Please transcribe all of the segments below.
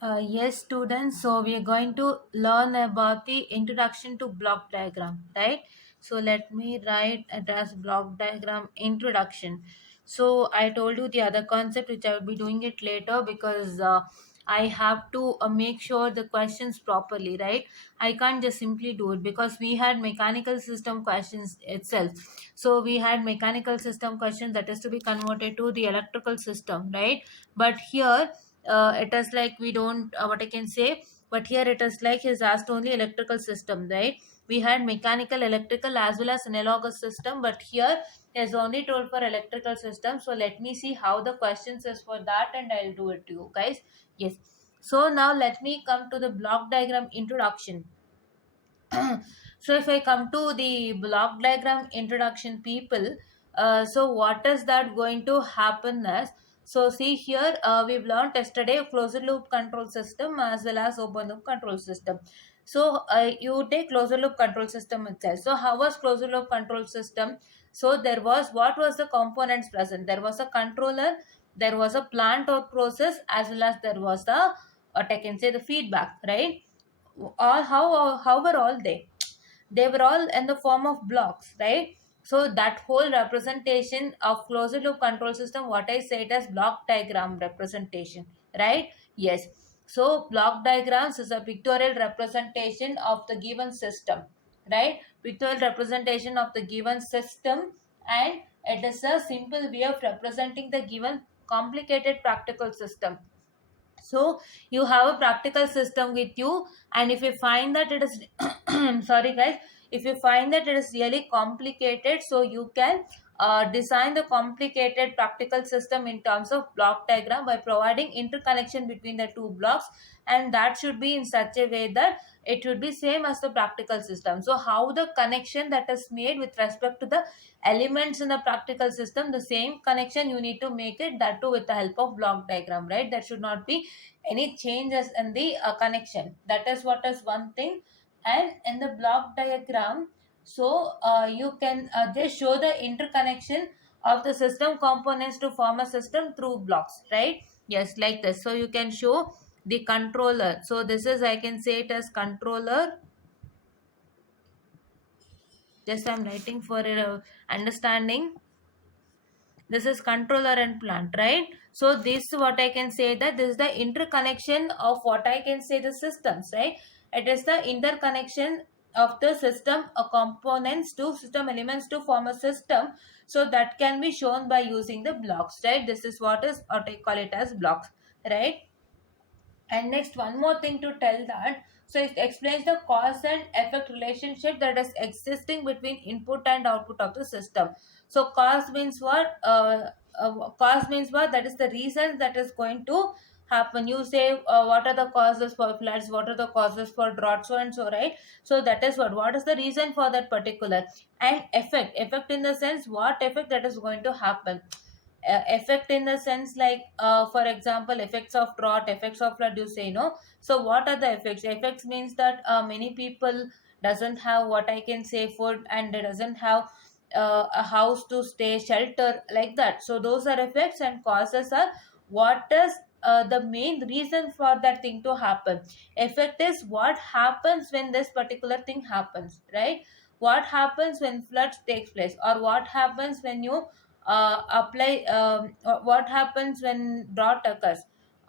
Yes, students. So we are going to learn about the introduction to block diagram, right? So let me write address block diagram introduction. So I told you the other concept which I will be doing it later because I have to make sure the questions properly, right? I can't just simply do it because we had mechanical system questions itself. So we had mechanical system questions that is to be converted to the electrical system, right? But here it is like we don't what I can say, but here it is like he's asked only electrical system, right? We had mechanical, electrical as well as analogous system, but here is only told for electrical system. So let me see how the questions is for that and I'll do it to you guys. Yes, so now let me come to the block diagram introduction. So if I come to the block diagram introduction, people, so what is that going to happen as? So see here, we've learned yesterday closed loop control system as well as open loop control system. So you take closed loop control system itself. So how was closed loop control system? So there was, what was the components present? There was a controller, there was a plant or process, as well as there was the what I can say the feedback, right? All how were all they were all in the form of blocks, right? So that whole representation of closed loop control system, what I said as block diagram representation, right? Yes, so block diagrams is a pictorial representation of the given system, right? Pictorial representation of the given system, and it is a simple way of representing the given complicated practical system. So you have a practical system with you, and if you find that it is sorry guys, if you find that it is really complicated, so you can design the complicated practical system in terms of block diagram by providing interconnection between the two blocks, and that should be in such a way that it should be same as the practical system. So how the connection that is made with respect to the elements in the practical system, the same connection you need to make it, that too with the help of block diagram, right? There should not be any changes in the connection. That is what is one thing. And in the block diagram, so you can just show the interconnection of the system components to form a system through blocks, right? Yes, like this. So you can show the controller. So this is, I can say it as controller. Just I'm writing for understanding. This is controller and plant, right? So this what I can say, that this is the interconnection of what I can say the systems, right? It is the interconnection of the system components to system elements to form a system. So that can be shown by using the blocks, right? This is what I call it as blocks, right? And next, one more thing to tell that, so it explains the cause and effect relationship that is existing between input and output of the system. So cause means what? Cause means what? That is the reason that is going to happen. You say what are the causes for floods, what are the causes for drought, so and so, right? So that is what is the reason for that particular. And effect in the sense, what effect that is going to happen. Effect in the sense like for example, effects of drought, effects of flood, you say, no? So what are the effects? Effects means that many people doesn't have what I can say food, and they doesn't have a house to stay, shelter, like that. So those are effects, and causes are what is the main reason for that thing to happen. Effect is what happens when this particular thing happens, right? What happens when floods takes place, or what happens when you apply what happens when drought occurs,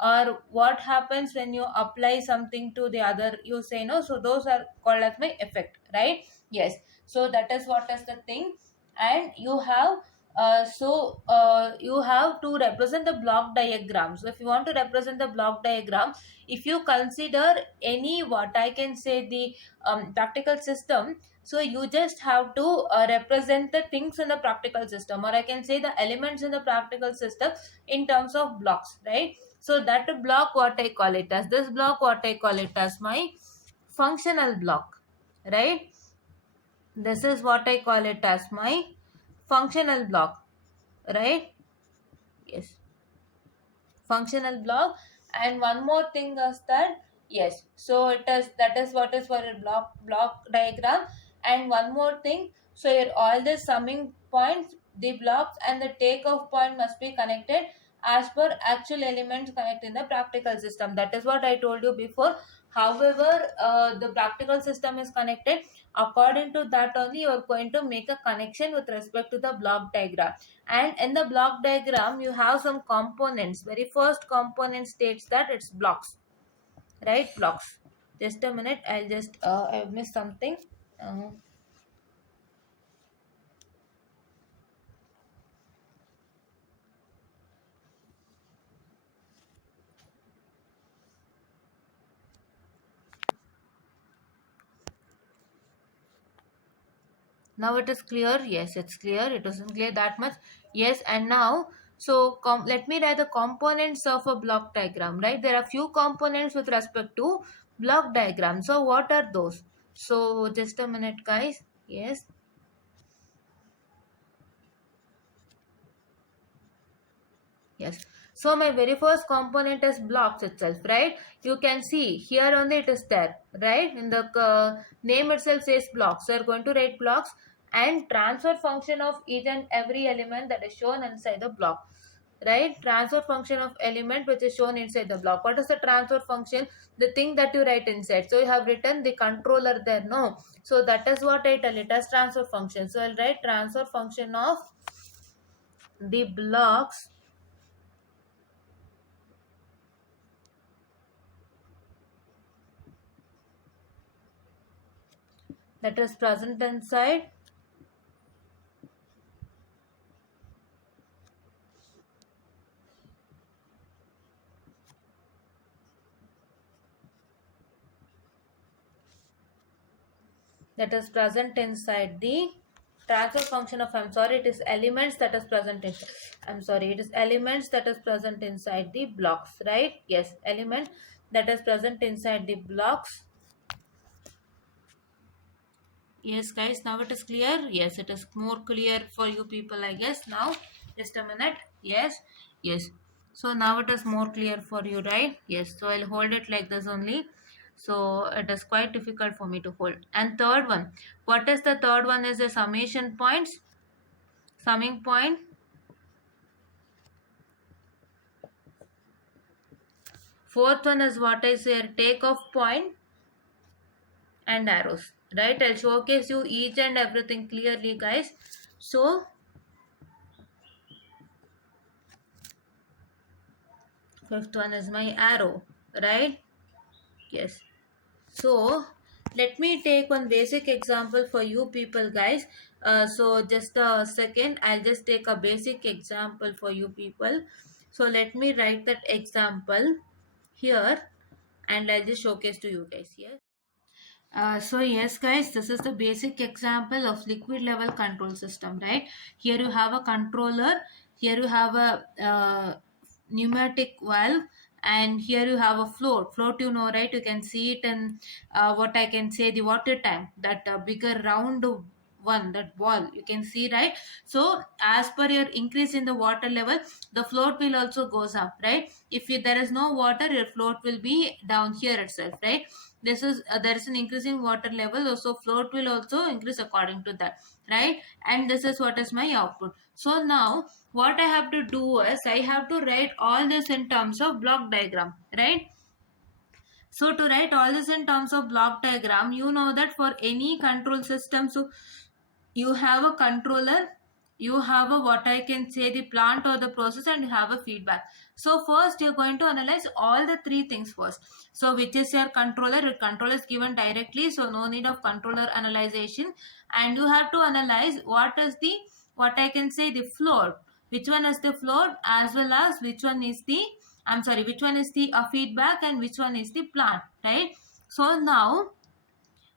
or what happens when you apply something to the other, you say, no? So those are called as my effect, right? Yes, so that is what is the thing. And you have you have to represent the block diagram. So if you want to represent the block diagram, if you consider any what I can say the practical system, so you just have to represent the things in the practical system, or I can say the elements in the practical system in terms of blocks, right? So that block, what I call it as, this block, what I call it as my functional block, right? This is what I call it as my functional block, right? Yes, functional block. And one more thing is that, yes, so it is, that is what is for a block diagram. And one more thing, so here all the summing points, the blocks and the takeoff point must be connected as per actual elements connect in the practical system. That is what I told you before. However, the practical system is connected according to that only you are going to make a connection with respect to the block diagram. And in the block diagram you have some components. Very first component states that it's blocks, right? Blocks. Just a minute, I'll just I missed something. uh, Now it is clear. Yes, it's clear. It wasn't clear that much. Yes, and now, so let me write the components of a block diagram, right? There are few components with respect to block diagram. So what are those? So just a minute, guys. Yes. Yes. So my very first component is blocks itself, right? You can see here only it is there, right? In the name itself says blocks. So you're going to write blocks and transfer function of each and every element that is shown inside the block, right? Transfer function of element which is shown inside the block. What is the transfer function? The thing that you write inside. So you have written the controller there, no? So that is what I tell it as transfer function. So I'll write transfer function of the blocks that is present inside that is present inside the transfer function of, I'm sorry, it is elements that is present in, I'm sorry, it is elements that is present inside the blocks, right? Yes, element that is present inside the blocks. Yes, guys, now it is clear. Yes, it is more clear for you people, I guess. Now, just a minute. Yes, yes. So now it is more clear for you, right? Yes. So I'll hold it like this only. So it is quite difficult for me to hold. And third one, what is the third one? Is the summation points, summing point. Fourth one is what I say, take off point and arrows, right? I'll showcase you each and everything clearly, guys. So fifth one is my arrow, right? Yes. So let me take one basic example for you people, guys. So just a second, I'll just take a basic example for you people. So let me write that example here and I'll just showcase to you guys. Yes. So yes guys, this is the basic example of liquid level control system, right? Here you have a controller, here you have a pneumatic valve, and here you have a float, you know, right? You can see it in what I can say, the water tank, that bigger round one, that ball you can see, right? So as per your increase in the water level, the float will also goes up, right? If there is no water, your float will be down here itself, right? This is there is an increase in water level, also float will also increase according to that, right? And this is what is my output. So now what I have to do is I have to write all this in terms of block diagram, right? So to write all this in terms of block diagram, you know that for any control system, so you have a controller, you have a what I can say, the plant or the process, and you have a feedback. So first you're going to analyze all the three things first. So which is your controller? Your controller is given directly, so no need of controller analyzation. And you have to analyze what is the, what I can say, the float, which one is the float, as well as which one is the, I'm sorry, which one is the feedback, and which one is the plant, right? So now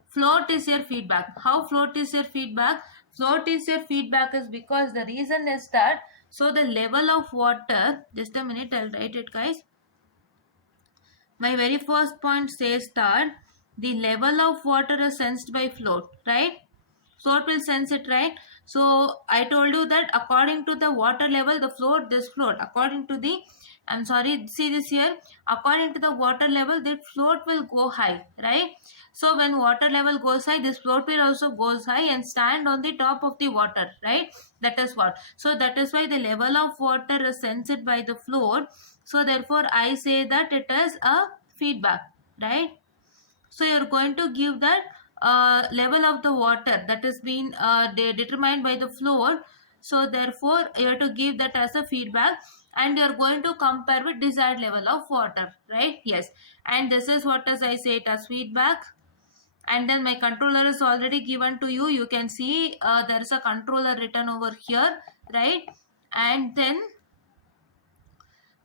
float is your feedback. How float is your feedback? Float is your feedback is because the reason is that, so the level of water, just a minute, I'll write it, guys. My very first point says that the level of water is sensed by float, right? Float will sense it, right? So I told you that according to the water level, the float, this float, according to the, I'm sorry, see this here, according to the water level, the float will go high, right? So when water level goes high, this float will also goes high and stand on the top of the water, right? That is what. So that is why the level of water is sensed by the float. So therefore I say that it is a feedback, right? So you're going to give that level of the water that is being determined by the floor. So therefore you have to give that as a feedback, and you're going to compare with desired level of water, right? Yes. And this is what, as I say, it as feedback. And then my controller is already given to you. You can see there is a controller written over here, right? And then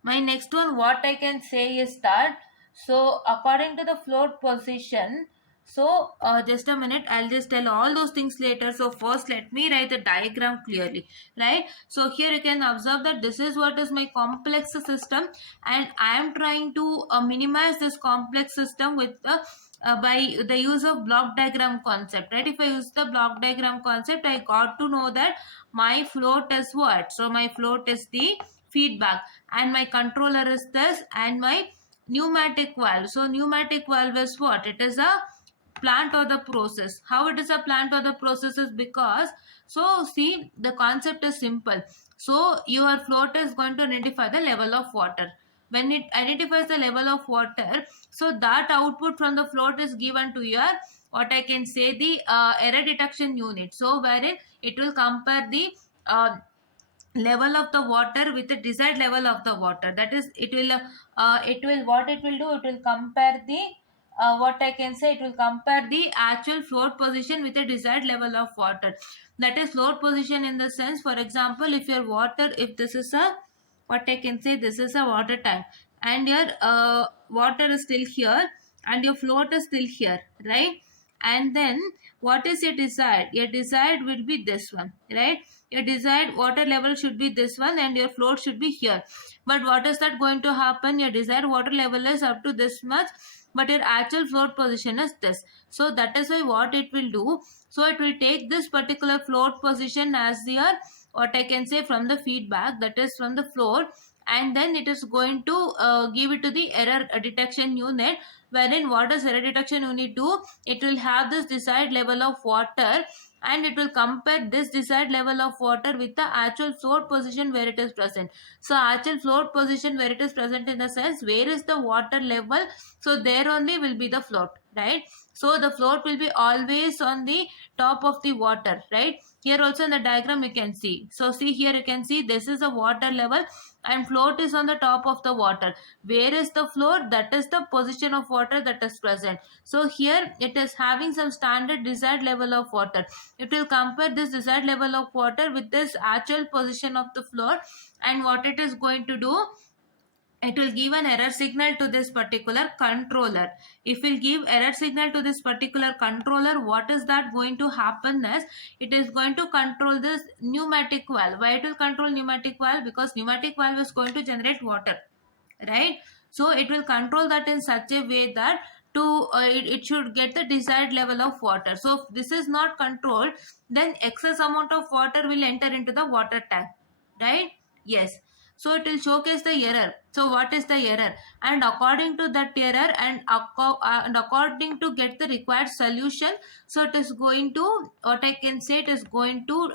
my next one, what I can say is that, so according to the float position, so just a minute, I'll just tell all those things later. So first let me write the diagram clearly, right? So here you can observe that this is what is my complex system, and I am trying to minimize this complex system with the by the use of block diagram concept, right? If I use the block diagram concept, I got to know that my float is what? So my float is the feedback, and my controller is this, and my pneumatic valve. So pneumatic valve is what? It is a plant or the process. How it is a plant or the process is because, so see, the concept is simple. So your float is going to identify the level of water. When it identifies the level of water, so that output from the float is given to your, what I can say, the error detection unit. So wherein it will compare the level of the water with the desired level of the water. That is, it will, what it will do, it will compare the what I can say, it will compare the actual float position with the desired level of water. That is float position in the sense, for example, if your water, if this is a, what I can say, this is a water tank, and your water is still here, and your float is still here, right? And then what is your desired? Your desired will be this one, right? Your desired water level should be this one, and your float should be here. But what is that going to happen? Your desired water level is up to this much, but your actual float position is this. So that is why what it will do, so it will take this particular float position as your, what I can say, from the feedback, that is from the float, and then it is going to give it to the error detection unit, wherein what does error detection unit do? It will have this desired level of water, and it will compare this desired level of water with the actual float position where it is present. So actual float position where it is present, in the sense where is the water level, so there only will be the float, right? So the float will be always on the top of the water, right? Here also in the diagram you can see. So see here, you can see this is the water level, and float is on the top of the water. Where is the float? That is the position of water that is present. So here it is having some standard desired level of water. It will compare this desired level of water with this actual position of the float, and what it is going to do, it will give an error signal to this particular controller. If we give error signal to this particular controller, what is that going to happen is, it is going to control this pneumatic valve. Why it will control pneumatic valve? Because pneumatic valve is going to generate water, right? So it will control that in such a way that to it should get the desired level of water. So if this is not controlled, then excess amount of water will enter into the water tank, right? Yes. So it will showcase the error. So what is the error? And according to that error, and according to get the required solution, so it is going to, what I can say, it is going to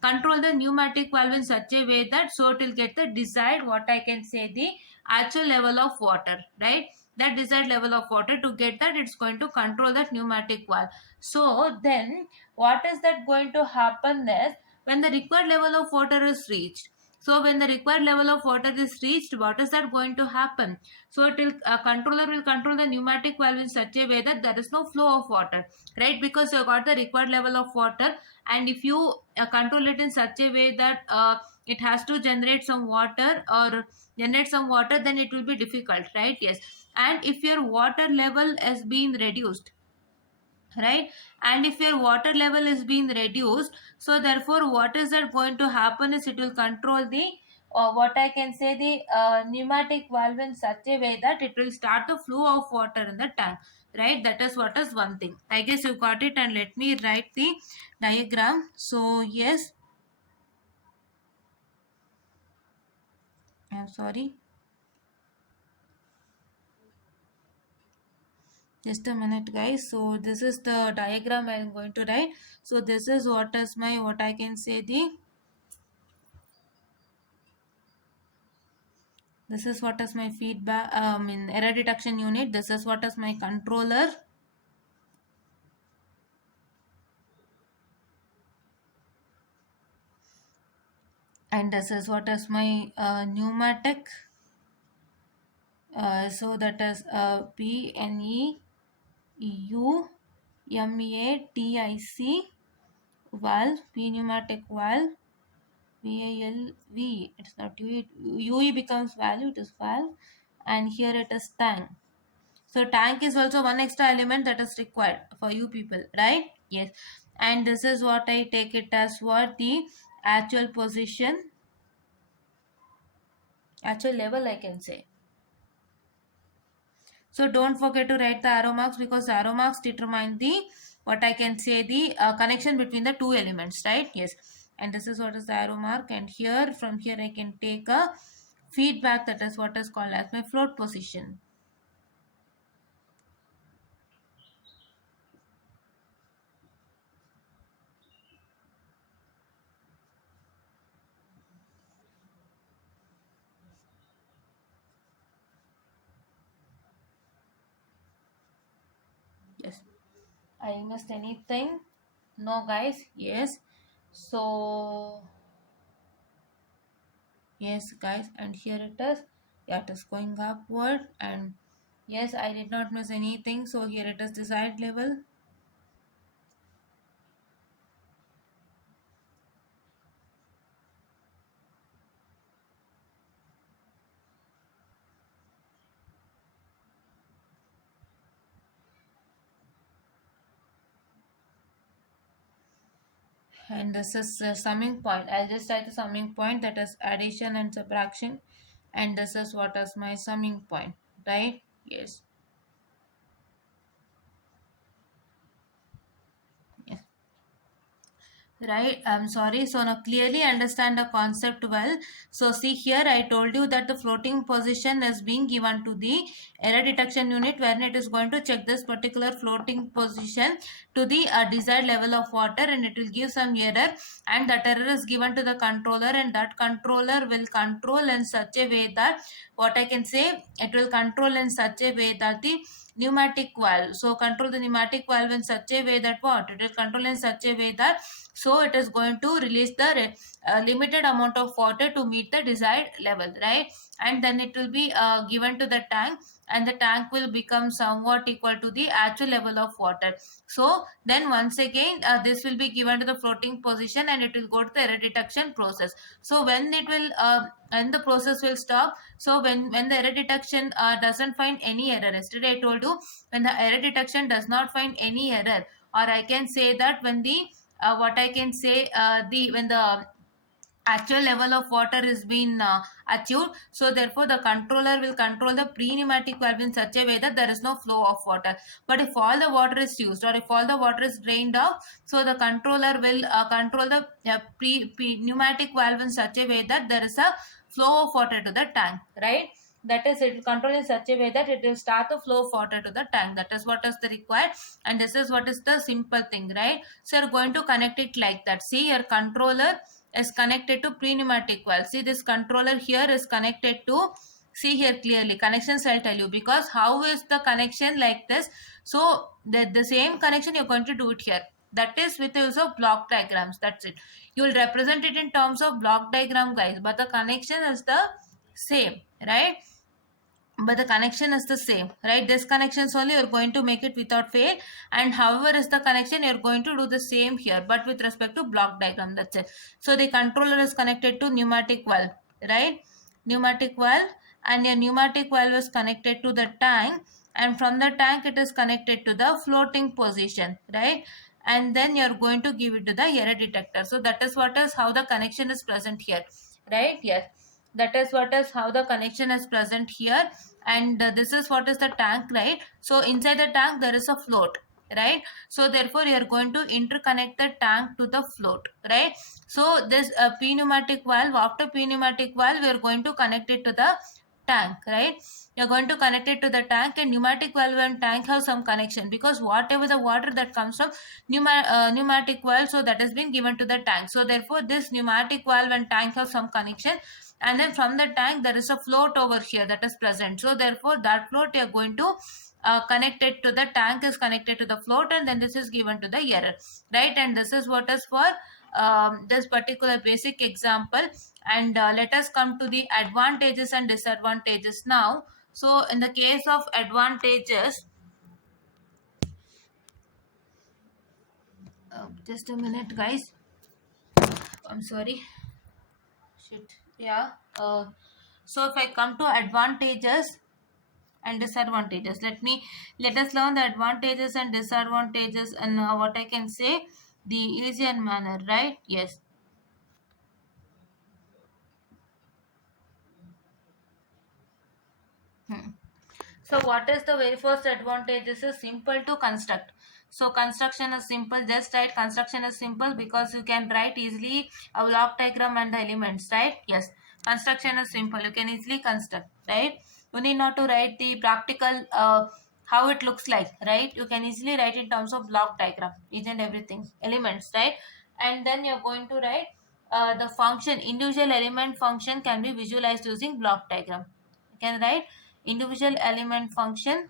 control the pneumatic valve in such a way that, so it will get the desired, what I can say, the actual level of water, right? That desired level of water, to get that, it's going to control that pneumatic valve. So then what is that going to happen is, when the required level of water is reached, so when the required level of water is reached, what is that going to happen? So it will, controller will control the pneumatic valve in such a way that there is no flow of water, right? Because you got the required level of water, and if you control it in such a way that it has to generate some water, or generate some water, then it will be difficult, right? Yes. And if your water level has been reduced, right, and if your water level is being reduced, so therefore what is that going to happen is, it will control the or what I can say, the pneumatic valve in such a way that it will start the flow of water in the tank, right? That is what is one thing. I guess you got it, and let me write the diagram. So yes, I'm sorry. Just a minute, guys. So this is the diagram I am going to write. So this is what is my, what I can say, the, this is what is my feedback, in error detection unit. This is what is my controller, and this is what is my pneumatic. So that is pneumatic valve, p pneumatic valve, valve. It's not UE. UE becomes value. It is valve, and here it is tank. So tank is also one extra element that is required for you people, right? Yes. And this is what I take it as, what the actual position, actual level I can say. So don't forget to write the arrow marks, because arrow marks determine the, what I can say, the connection between the two elements, right? Yes. And this is what is the arrow mark, and here, from here I can take a feedback, that is what is called as my float position. Yes. I missed anything? No, guys. Yes. So yes, guys, and here it is. Yeah, it is going upward, and yes, I did not miss anything. So here it is desired level. And this is a summing point. I'll just write the summing point, that is addition and subtraction, and this is what is my summing point, right? Yes. Yes. Right, I'm sorry. So now clearly understand the concept well. So see here, I told you that the floating position is being given to the error detection unit, wherein it is going to check this particular floating position to the desired level of water, and it will give some error, and that error is given to the controller, and that controller will control in such a way that, what I can say, it will control in such a way that the pneumatic valve, so control the pneumatic valve in such a way that, what, it will control in such a way that, so it is going to release the limited amount of water to meet the desired level, right? And then it will be given to the tank, and the tank will become somewhat equal to the actual level of water. So then once again, this will be given to the floating position, and it will go to the error detection process. So when it will and the process will stop. So when the error detection doesn't find any error, yesterday I told you, when the error detection does not find any error, or I can say that when the what I can say, the when the actual level of water is being achieved, so therefore the controller will control the pre-pneumatic valve in such a way that there is no flow of water. But if all the water is used, or if all the water is drained off, so the controller will control the pneumatic valve in such a way that there is a flow of water to the tank, right? That is, it will control in such a way that it will start the flow of water to the tank. That is what is the required, and this is what is the simple thing, right? So you're going to connect it like that. See, your controller is connected to pre-pneumatic valve. See, this controller here is connected to, see here clearly, connections I'll tell you, because how is the connection like this? So the same connection you're going to do it here. That is with the use of block diagrams. That's it. You will represent it in terms of block diagram, guys, but the connection is the same, right? But the connection is the same, right? This connections only you're going to make it without fail, and however is the connection, you're going to do the same here, but with respect to block diagram. That's it. So the controller is connected to pneumatic valve, right? Pneumatic valve, and your pneumatic valve is connected to the tank, and from the tank it is connected to the floating position, right? And then you're going to give it to the error detector. So that is what is how the connection is present here, right? Yes. that is what is how the connection is present here. And this is what is the tank, right? So inside the tank there is a float, right? So therefore you are going to interconnect the tank to the float, right? So this p pneumatic valve, after p pneumatic valve we are going to connect it to the tank, right? You're going to connect it to the tank, and pneumatic valve and tank have some connection, because whatever the water that comes from pneumatic valve, so that has been given to the tank. So therefore this pneumatic valve and tank have some connection, and then from the tank there is a float over here that is present. So therefore that float you are going to connect it to the tank, is connected to the float, and then this is given to the error, right? And this is what is for this particular basic example. And let us come to the advantages and disadvantages now. So in the case of advantages, just a minute guys, I'm sorry. Shit. Yeah. So if I come to advantages and disadvantages, let us learn the advantages and disadvantages, and what I can say, the easier manner, right? Yes. Hmm. So what is the very first advantage? This is simple to construct. So construction is simple. Just write construction is simple, because you can write easily a block diagram and the elements, right? Yes. Construction is simple. You can easily construct, right? You need not to write the practical how it looks like, right? You can easily write in terms of block diagram, each and everything, elements, right? And then you're going to write the function, individual element function can be visualized using block diagram. You can write individual element function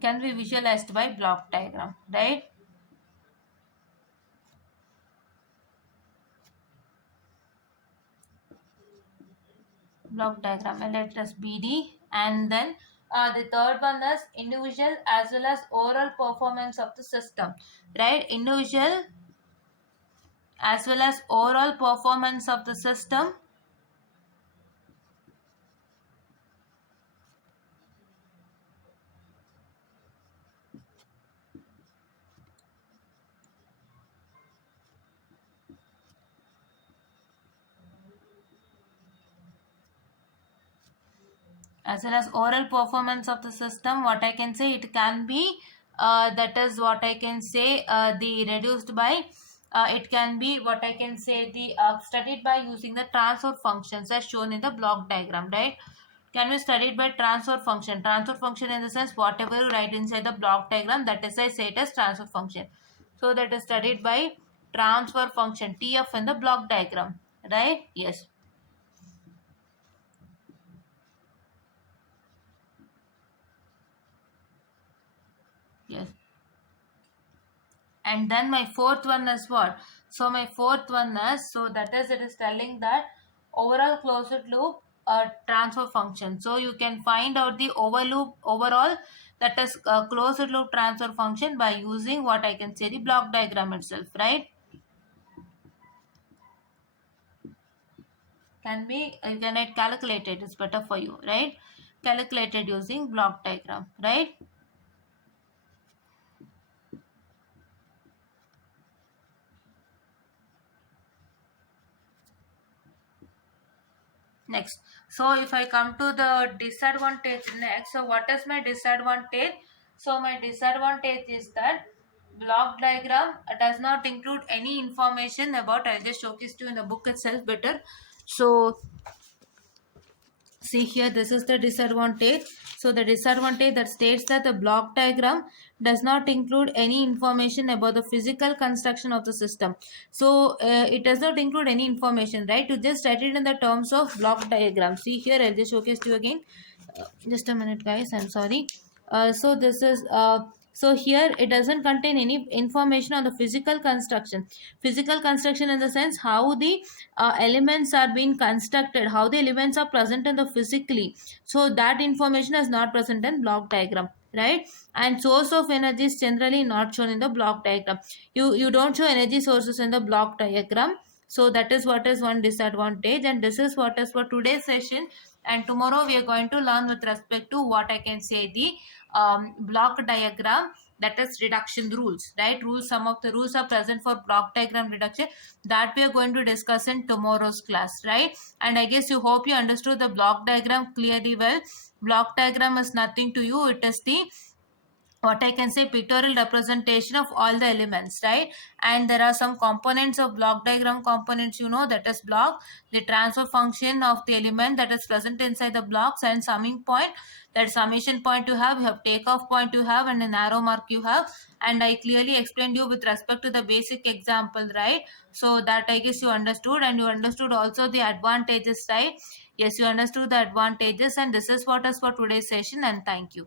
can be visualized by block diagram, right? Block diagram, and let us BD. And then the third one is individual as well as overall performance of the system, right? Individual as well as overall performance of the system as well as oral performance of the system. What I can say, it can be that is what I can say, the reduced by it can be what I can say, the studied by using the transfer functions as shown in the block diagram, right? Can be studied by transfer function. Transfer function in the sense whatever you write inside the block diagram, that is I say it as transfer function. So that is studied by transfer function, TF in the block diagram, right? Yes. Yes. And then my fourth one is what? So my fourth one is, so that is, it is telling that overall closed loop transfer function. So you can find out the overall, that is closed loop transfer function by using what I can say, the block diagram itself, right? Can be, you can write calculated, it's better for you, right? Calculated using block diagram, right? Next, so if I come to the disadvantage next, so what is my disadvantage? So my disadvantage is that block diagram does not include any information about, I'll just showcase to you in the book itself better. So see here, this is the disadvantage. So the disadvantage that states that the block diagram does not include any information about the physical construction of the system. So it does not include any information, right? You just write it in the terms of block diagram. See here, I'll just showcase to you again. Just a minute guys, I'm sorry. So this is so here it doesn't contain any information on the physical construction in the sense how the elements are being constructed, how the elements are present in the physically. So that information is not present in block diagram, right? And source of energy is generally not shown in the block diagram. You don't show energy sources in the block diagram. So that is what is one disadvantage, and this is what is for today's session. And tomorrow we are going to learn with respect to what I can say, the block diagram, that is reduction rules, right? Rules, some of the rules are present for block diagram reduction, that we are going to discuss in tomorrow's class, right? And I guess you hope you understood the block diagram clearly well. Block diagram is nothing to you, it is the, what I can say, pictorial representation of all the elements, right? And there are some components of block diagram components, that is block, the transfer function of the element that is present inside the blocks, and summing point, that summation point you have takeoff point you have, and an arrow mark you have. And I clearly explained you with respect to the basic example, right? So that I guess you understood, and you understood also the advantages, right? Yes, you understood the advantages, and this is what is for today's session, and thank you.